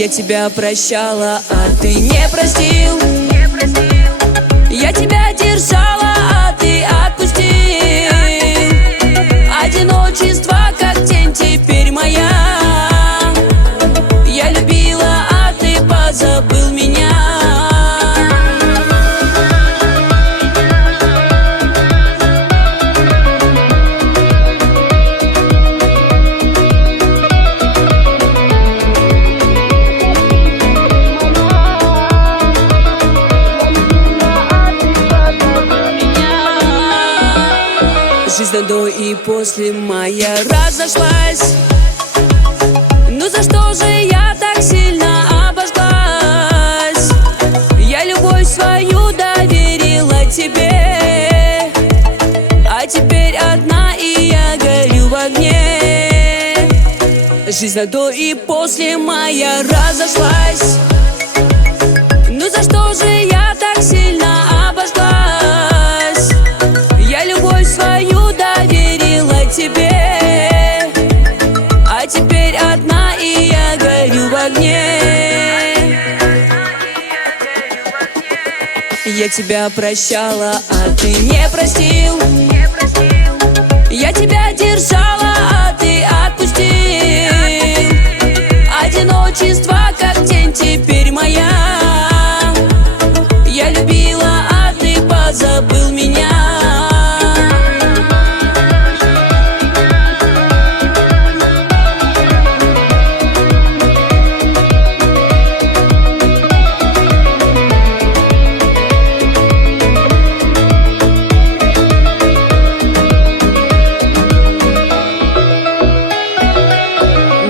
Я тебя прощала, а ты не простил. Я тебя держала, а ты отпустил. Одиночество, как тень, теперь моя. Я любила, а ты позабыл меня. Жизнь до и после моя разошлась. Ну за что же я так сильно обожглась? Я любовь свою доверила тебе, а теперь одна, и я горю в огне. Жизнь до и после моя разошлась. Ну за что же я так сильно обожглась? Я любовь свою доверила тебе, а теперь одна, и я горю в огне. Я тебя прощала, а ты не простил. Я тебя держала, а ты отпустил. Одиночество, как тень, теперь моя. Я любила, а ты позабыл меня.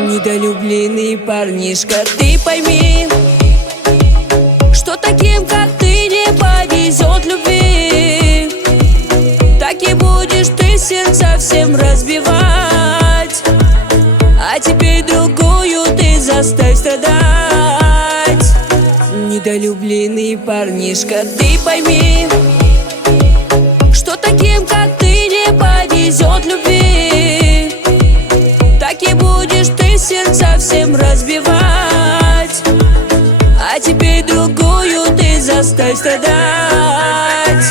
Недолюбленный парнишка, ты пойми, что таким, как ты, не повезет любви. Так и будешь ты сердца всем разбивать, а теперь другую ты заставь страдать. Недолюбленный парнишка, ты пойми, что таким, как ты, не повезет любви. Так и будешь ты сердца всем разбивать, а теперь другую ты заставь страдать.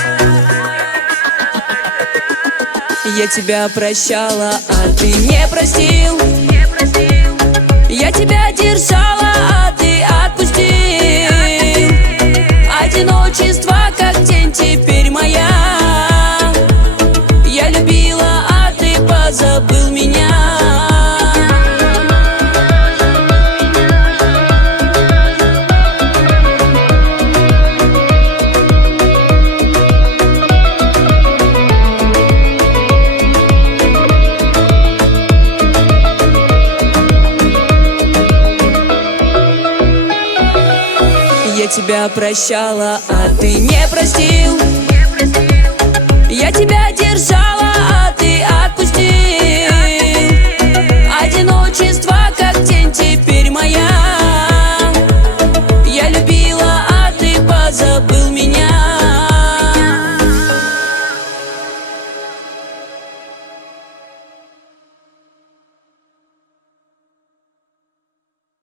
Я тебя прощала, а ты не простил. Я тебя держала, а ты отпустил. Одиночество, как тень, теперь моя. Я любила, а ты позабыл меня. Я тебя прощала, а ты не простил. Я тебя держала.